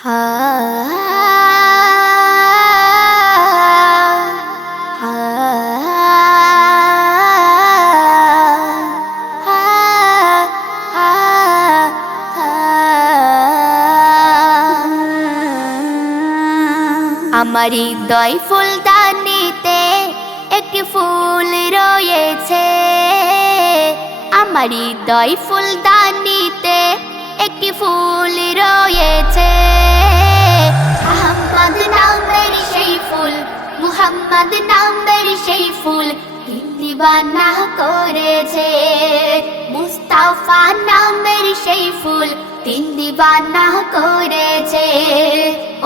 আমার হৃদয় ফুলদানিতে একটি ফুল রয়েছে। আমার হৃদয় ফুলদানিতে একটি ফুল রয়েছে। আহম্মদ নামের সেই ফুল, মুহাম্মদ নামের সেই ফুল দিবানা করেছে। মুস্তাফা নামের সেই ফুল দিল দিবানা করেছে।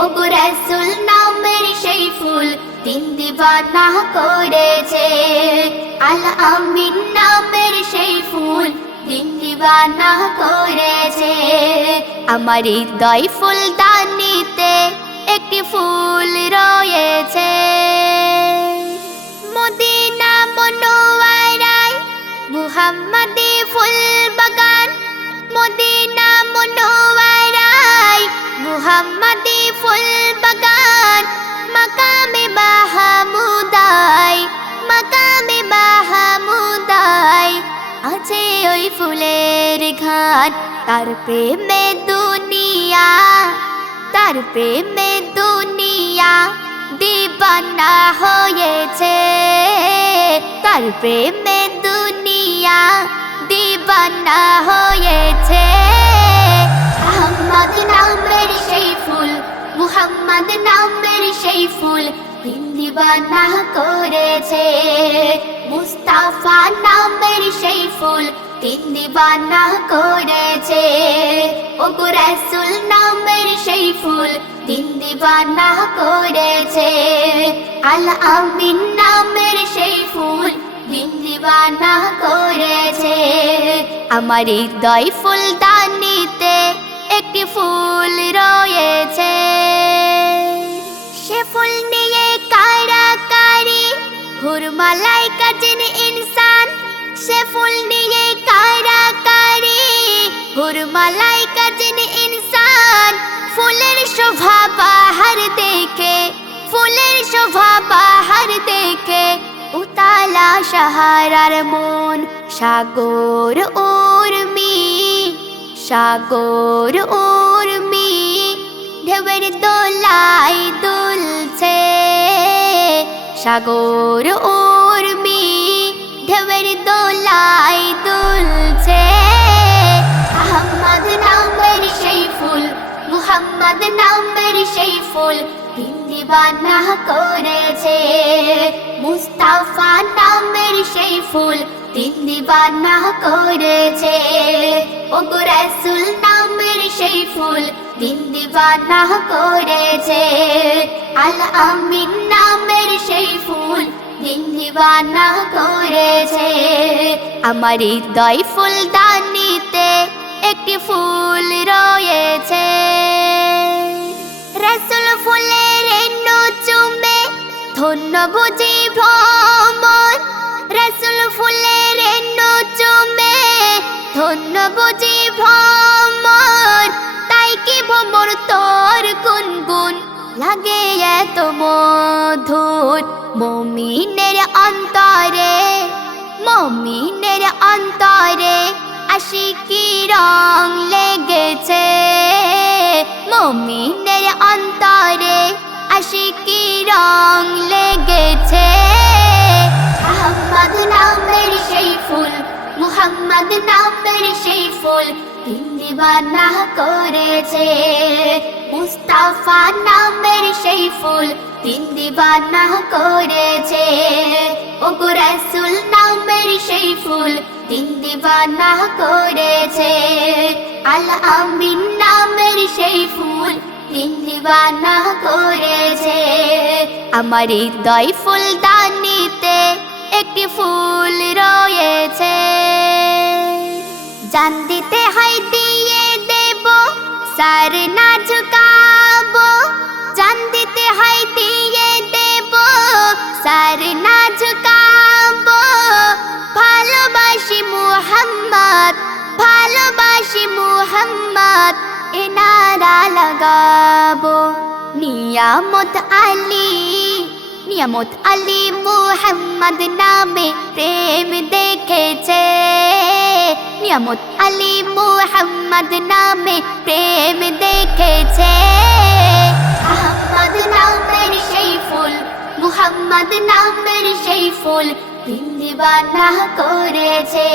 ওগো রাসূল নামের সেই ফুল দিন দিবানা করেছে। আল আমিন নামের সেই ফুল দিন দিবানা করেছে। আমার হৃদয় ফুলদানিতে একটি ফুল রয়েছে। মদিনা মনোয়ারায় মুহাম্মাদি ফুল তার প্রেমে দুনিয়া, তার প্রেমে দুনিয়া দিবানা হয়েছে। তার প্রেমে দুনিয়া দিবানা হয়েছে। আহম্মদ নামের সেই ফুল, মুহাম্মদ নামের সেই ফুল দিবানা করেছে। মুস্তাফা নামের সেই ফুল দিন দিবানা করেছে। ওগো রাসূল, নামের সেই ফুল দিন দিবানা করেছে। আল আমিন নামের সেই ফুল দিন দিবানা করেছে। আমার হৃদয় ফুলদানিতে একটি ফুল রয়েছে। সে ফুল নিয়ে কারাকারি হুরমালাই শোভা বাহার দেখে, ফুলের শোভা বাহার দেখে, উতালা সাহারার মন সাগর উর্মি সাগর উর্মি, ঢেউয়ের দোলাই দুলছে, সাগর উর্মি, ঢেউয়ের দোলাই দিবানা করেছে। মুস্তাফা নামের সেই ফুল দিন দিবানা করেছে। ওগো রাসূল নামের সেই ফুল দিন দিবানা করেছে। আল আমিন নামের সেই ফুল দিন দিবানা করেছে। আমার হৃদয় ফুলদানিতে একটি ফুল রয়েছে। বুঝি ভ্রমণ, রসুল ফুলের চুমে ধন্য বুঝি ভ্রমণ। তাই কি ভ্রমর তোর গুনগুন? লাগে এত মধুর মমিনের অন্তরে মমিনের অন্তরে আশিকি রং লেগেছে। মমিনের অন্তরে আশিকি রং মুহাম্মদ নামের সেই ফুল দিন দিবানা করেছে। মুস্তাফা নামের সেই ফুল দিন দিবানা করেছে। ওগো রাসূল নামের সেই ফুল দিন দিবানা করেছে। আল আমিন নামের সেই ফুল দিন দিবানা করেছে। আমার হৃদয় ফুলদানিতে একটি ফুল রয়েছে। জান দিতে হয় দিয়ে দেব, সার না ঝুকাবো জান দিতে হয় দিয়ে দেব, সার না ঝুকাবো ভালোবাসি মুহাম্মদ ভালোবাসি মুহাম্মদ, এনার মালা লাগাবো নিয়ামত আলী নিয়ামত আলী মুহাম্মদ নামে প্রেম নিয়ামত আলী মুহাম্মদ নামে প্রেম দেখেছে। আহমদ নামের সেই ফুল, মুহাম্মদ নামের সেই ফুল দিন দিবানা করেছে।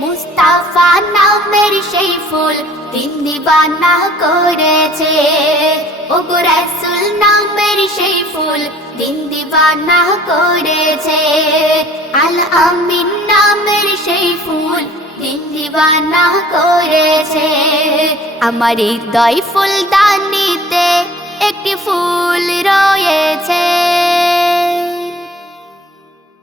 মুস্তাফা নামের সেই ফুল দিন দিবানা করেছে। ওগো রাসূল নামের সেই ফুল দিন দিবানা করেছে। আল আমিন নামের সেই ফুল দিবানা করেছে। আমার হৃদয় ফুলদানিতে একটি ফুল রয়েছে।